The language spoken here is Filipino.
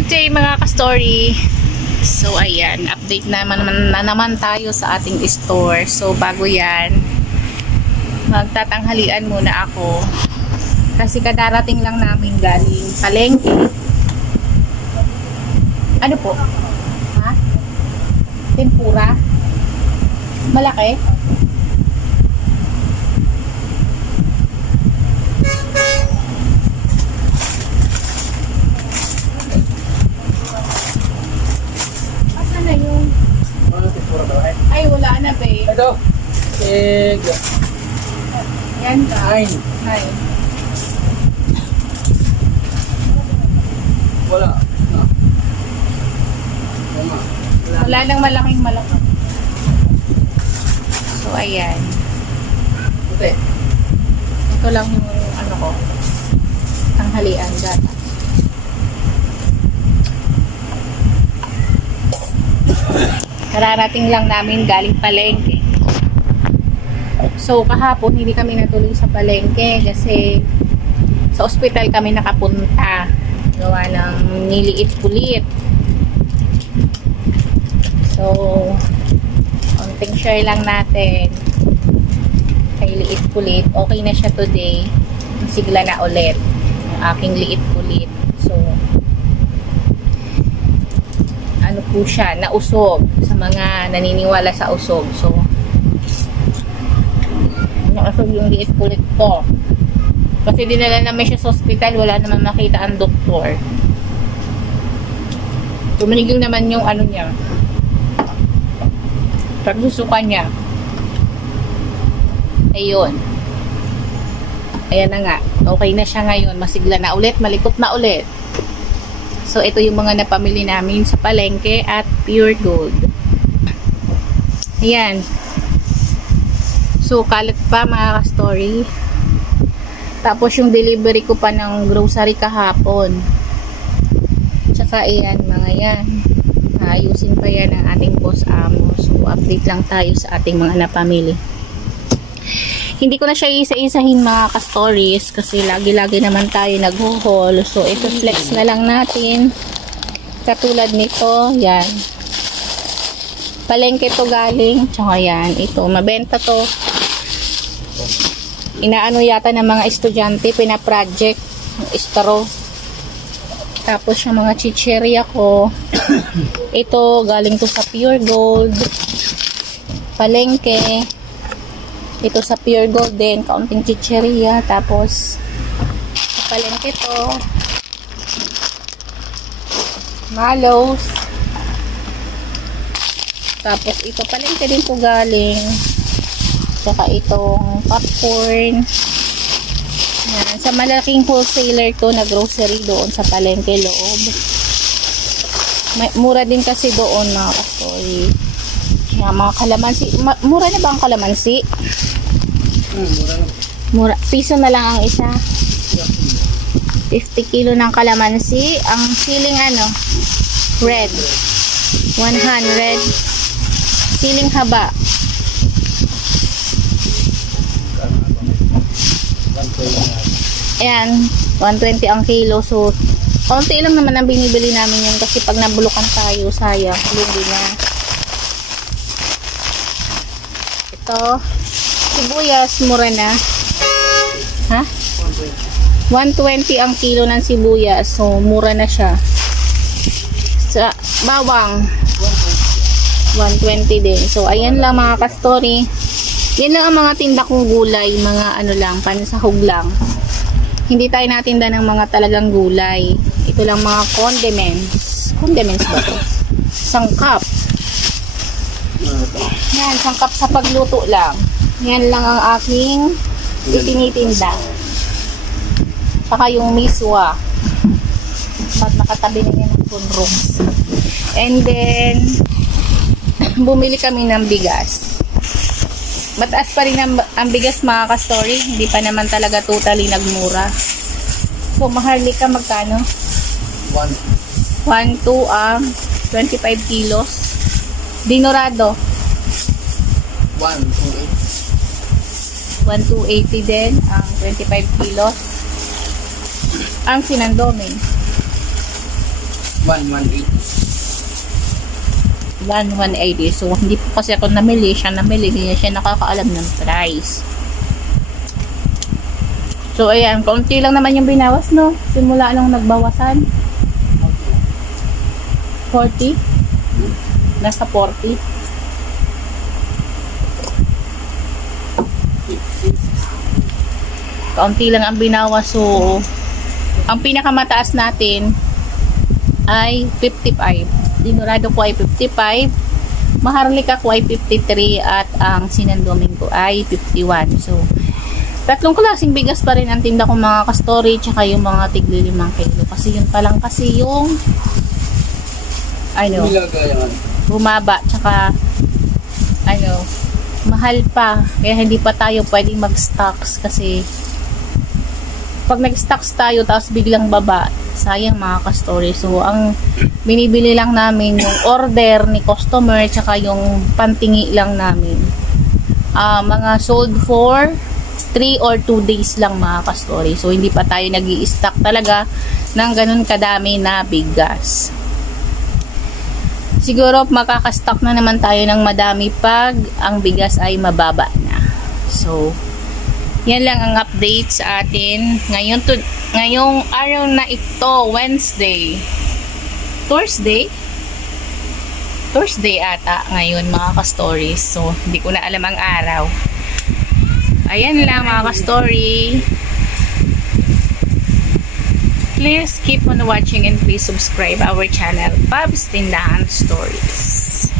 Good day mga ka-story. So ayan, update na naman tayo sa ating store. So bago yan, magtatanghalian muna ako. Kasi kadarating lang namin galing palengke. Ano po? Ha? Tempura? Malaki? Ay, wala na ba eh. Ito. Egg. Yan ka. 9. Wala. No. Wala nang malaking malaki. So, ayan. Okay. Ito lang yung ano ko. Tanghalian data. Kararating lang namin galing palengke. So, kahapon hindi kami natuloy sa palengke kasi sa ospital kami nakapunta. Gawa ng niliit kulit. So, konting share lang natin. Kay liit kulit. Okay na siya today. Sigla na ulit. Yung aking liit kulit. So, ano po siya, nausog sa mga naniniwala sa usog. So, nausog yung liit kulit ko. Kasi dinala namin siya sa hospital, wala naman makita ang doktor. Tuminigil naman yung ano niya. Pagsusukan niya. Ayun. Ayan na nga. Okay na siya ngayon. Masigla na ulit, malikot na ulit. So, ito yung mga napamili namin sa palengke at Pure Gold. Ayan. So, kalat pa mga ka-story. Tapos, yung delivery ko pa ng grocery kahapon. Tsaka, ayan, mga yan. Ayusin pa yan ng ating boss amo. So, update lang tayo sa ating mga napamili. Hindi ko na siya isa-isahin mga ka-stories kasi lagi-lagi naman tayo nag-haul. So, ito flex na lang natin. Katulad nito, yan. Palengke to galing. Tsaka yan, ito. Mabenta to. Inaano yata ng mga estudyante, pina-project. Istaro. Tapos yung mga chicheria ko. Ito, galing to sa Pure Gold. Palengke. Ito sa Pure Gold din, kaunting chicheria. Tapos, sa palengke to, Malos. Tapos, ito palengke din po galing. Saka itong popcorn. Yan. Sa malaking wholesaler to na grocery doon sa palengke loob. Mura din kasi doon mga ka-story. Yan, mga kalamansi. Mura na ba ang kalamansi? Mura lang. Mura. Piso na lang ang isa. 50 kilo ng kalamansi. Ang siling ano? Red. 100. Siling haba. Ayan. 120 ang kilo. So, konti lang naman ang binibili namin yan kasi pag nabulukan tayo, sayang. Hindi na. Ito. Sibuyas, mura na. Ha? 120 ang kilo ng sibuyas. So, mura na siya. Sa bawang, 120 din. So, ayan lang mga ka-story. Yan lang ang mga tinda kong gulay. Mga ano lang, pansahog lang. Hindi tayo natinda ng mga talagang gulay. Ito lang mga condiments. Condiments ba ito? Sangkap. Yan, sangkap sa pagluto lang. Yan lang ang aking itinitinda. Saka yung miswa. Ba't nakatabi na yan ng sunrooms. And then, bumili kami ng bigas. Mataas pa rin ang bigas mga ka-story. Hindi pa naman talaga totally nagmura. So, maharlika magkano? 1, 2 ang 25 kilos. Dinorado. 1,280 din ang 25 kilos. Ang sinandome 180. 180. So, hindi po kasi ako namili. Siya namili. Hindi siya nakakaalam ng price. So, ayan. Kaunti lang naman yung binawas, no? Simula nung nagbawasan. 40. Nasa 40. Kaunti lang ang binawas. So, ang pinakamataas natin ay 55. Dinurado ko ay 55. Maharlika ko ay 53. At ang sinandoming ko ay 51. So, tatlong klaseng bigas pa rin ang tinda ko mga ka-story. Tsaka yung mga tigli 5 kilo. Kasi yun pa lang kasi yung bumaba. Tsaka mahal pa. Kaya hindi pa tayo pwedeng mag-stocks. Kasi pag nag-stocks tayo tapos biglang baba, sayang mga ka-story. So, ang binibili lang namin yung order ni customer tsaka yung pantingi lang namin. Mga sold for 3 or 2 days lang mga ka-story. So, hindi pa tayo nag-i-stock talaga ng ganun kadami na bigas. Siguro makaka-stock na naman tayo ng madami pag ang bigas ay mababa na. So, yan lang ang update sa atin. Ngayong araw na ito, Wednesday. Thursday ata ngayon mga ka-stories. So, hindi ko na alam ang araw. Ayan lang mga ka-story. Please keep on watching and please subscribe our channel, Bob's Tindahan Stories.